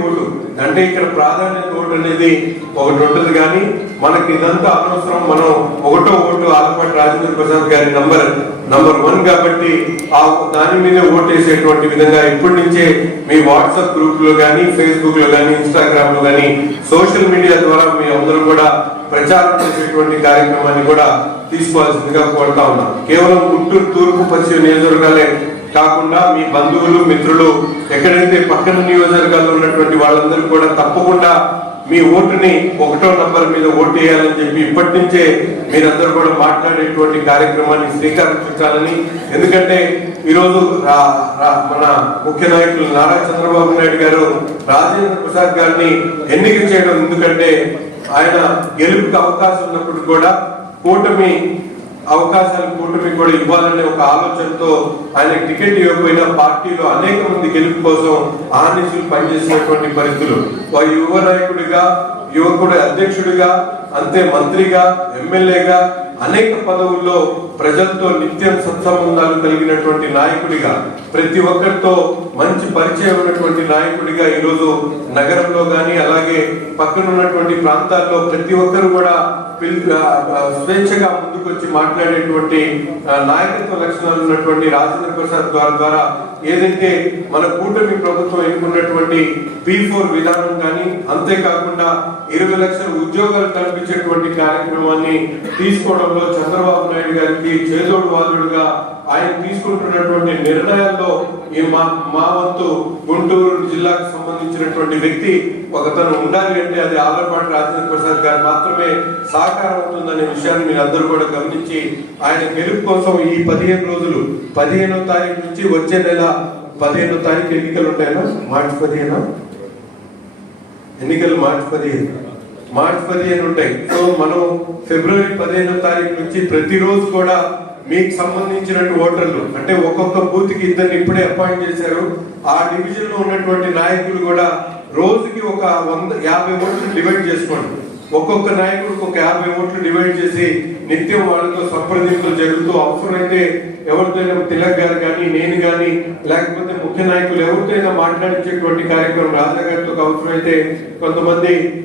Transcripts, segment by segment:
Vote అంటే ఇక్కడ ప్రాధాన్యత ఓటు అనేది ఒకటి ఉంటుంది కానీ మనకి ఇదంతా అనవసరం. మనం ఒకటో ఓటు ఆలపాటి రాజేంద్ర ప్రసాద్ గారి నంబర్ నంబర్ వన్ కాబట్టి ఆ దాని మీద ఓటేసేటువంటి విధంగా ఇప్పటి నుంచే మీ వాట్సాప్ గ్రూప్లో కానీ ఫేస్బుక్లో కానీ ఇన్స్టాగ్రామ్లో కానీ సోషల్ మీడియా ద్వారా మీ అందరూ కూడా ప్రచారం చేసేటువంటి కార్యక్రమాన్ని కూడా తీసుకోవాల్సిందిగా కోరుతా ఉన్నాం. కేవలం గుంటూరు తూర్పు పశ్చిమ నియోజకవర్గాలే కాకుండా మీ బంధువులు మిత్రులు ఎక్కడైతే పక్కన నియోజకవర్గాల్లో ఉన్నటువంటి వాళ్ళందరూ కూడా తప్పకుండా మీ ఓటుని ఒకటో నంబర్ మీద ఓటు వేయాలని చెప్పి ఇప్పటి నుంచే మీరందరూ కూడా మాట్లాడేటువంటి కార్యక్రమాన్ని శ్రీకారం చుట్టాలని. ఎందుకంటే ఈరోజు రా- రా- మన ముఖ్య నాయకులు నారా చంద్రబాబు నాయుడు గారు రాజేంద్ర ప్రసాద్ గారిని ఎన్నిక చేయడం ఎందుకంటే ఆయన గెలుపుకి అవకాశం ఉన్నప్పుడు కూడా కూటమి అవకాశాలు కూటమి కూడా ఇవ్వాలనే ఒక ఆలోచనతో ఆయన టికెట్ ఇవ్వకపోయినా పార్టీలో అనేక మంది గెలుపు కోసం ఆనిసులు పనిచేసినటువంటి పరిస్థితులు. ఒక యువ నాయకుడిగా యువకుడు అధ్యక్షుడిగా అంతే మంత్రిగా ఎమ్మెల్యేగా అనేక పదవుల్లో ప్రజలతో నిత్యం సత్సంబంధాలు కలిగినటువంటి నాయకుడిగా ప్రతి ఒక్కరితో మంచి పరిచయం ఉన్నటువంటి నాయకుడిగా ఈరోజు నగరంలో కానీ అలాగే పక్కన ఉన్నటువంటి ప్రాంతాల్లో ప్రతి ఒక్కరు కూడా స్వేచ్ఛగా ముందుకొచ్చి మాట్లాడేటువంటి నాయకత్వ లక్షణాలు ఉన్నటువంటి రాజేంద్ర ప్రసాద్ గారి ద్వారా ఏదైతే మన కూటమి ప్రభుత్వం ఎన్నుకున్నటువంటి పి ఫోర్ విధానం కానీ అంతేకాకుండా ఇరవై లక్షల ఉద్యోగాలు కల్పించేటువంటి కార్యక్రమాన్ని తీసుకోవడంలో చంద్రబాబు నాయుడు గారికి చేదోడు వాదుడుగా ఆయన తీసుకుంటున్నటువంటి నిర్ణయాల్లో ఈ మా మా వంతు గుంటూరు జిల్లాకు సంబంధించినటువంటి వ్యక్తి ఒకతను ఉండాలి అంటే అది ఆలపాటి రాజేంద్ర ప్రసాద్ గారు మాత్రమే సాకారం అవుతుందనే విషయాన్ని మీరు అందరూ కూడా గమనించి ఆయన గెలుపు కోసం ఈ పదిహేను రోజులు పదిహేనో తారీఖు నుంచి వచ్చే నెల పదిహేనో తారీఖు ఎన్నికలు ఉంటాయనా మార్చి పదిహేను? ఎన్నికలు మార్చి పదిహేను. మార్చి పదిహేను ఉంటాయి. సో మనం ఫిబ్రవరి పదిహేనో తారీఖు నుంచి ప్రతిరోజు కూడా మీకు సంబంధించిన ఓటర్లు అంటే ఒక్కొక్క బూత్కి ఇద్దరిని ఇప్పుడే అపాయింట్ చేశారు. ఆ డివిజన్లో ఉన్నటువంటి నాయకులు కూడా రోజుకి ఒక వంద యాభై ఓట్లు డివైడ్ చేసుకోండి. ఒక్కొక్క నాయకుడికి ఒక యాభై ఓట్లు డివైడ్ చేసి నిత్యం వాళ్ళతో సంప్రదింపులు జరుగుతూ అవసరమైతే ఎవరితోనైనా తిలక్ గారు కానీ నేను కానీ లేకపోతే ముఖ్య నాయకులు ఎవరితోనైనా మాట్లాడించేటువంటి కార్యక్రమం రాజా గారితో అవసరమైతే కొంతమంది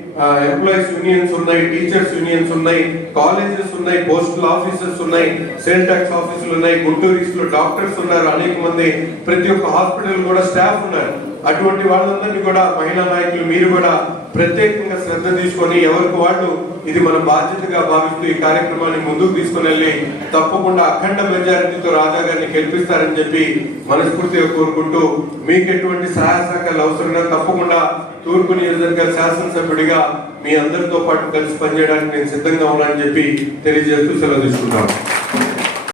ఎంప్లాయీస్ యూనియన్స్ ఉన్నాయి టీచర్స్ యూనియన్స్ ఉన్నాయి కాలేజెస్ ఉన్నాయి పోస్టల్ ఆఫీసర్స్ ఉన్నాయి సేల్ ట్యాక్స్ ఆఫీసులు ఉన్నాయి గుంటూరు లో డాక్టర్స్ ఉన్నారు అనేక మంది. ప్రతి ఒక్క హాస్పిటల్ కూడా స్టాఫ్ ఉన్నారు. అటువంటి వాళ్ళందరినీ కూడా మహిళా నాయకులు మీరు కూడా ప్రత్యేకంగా శ్రద్ధ తీసుకొని ఎవరికి వాళ్ళు ఇది మన బాధ్యతగా భావిస్తూ ఈ కార్యక్రమాన్ని ముందుకు తీసుకుని వెళ్ళి తప్పకుండా అఖండ మెజారిటీతో రాజా గారిని గెలిపిస్తారని చెప్పి మనస్ఫూర్తిగా కోరుకుంటూ మీకు ఎటువంటి సహాయ సహకారాలు అవసరమైనా తప్పకుండా తూర్పు నియోజకవర్గ శాసనసభ్యుడిగా మీ అందరితో పాటు కలిసి పనిచేయడానికి నేను సిద్ధంగా ఉన్నానని చెప్పి తెలియజేస్తూ సెలవు తీసుకుంటాను.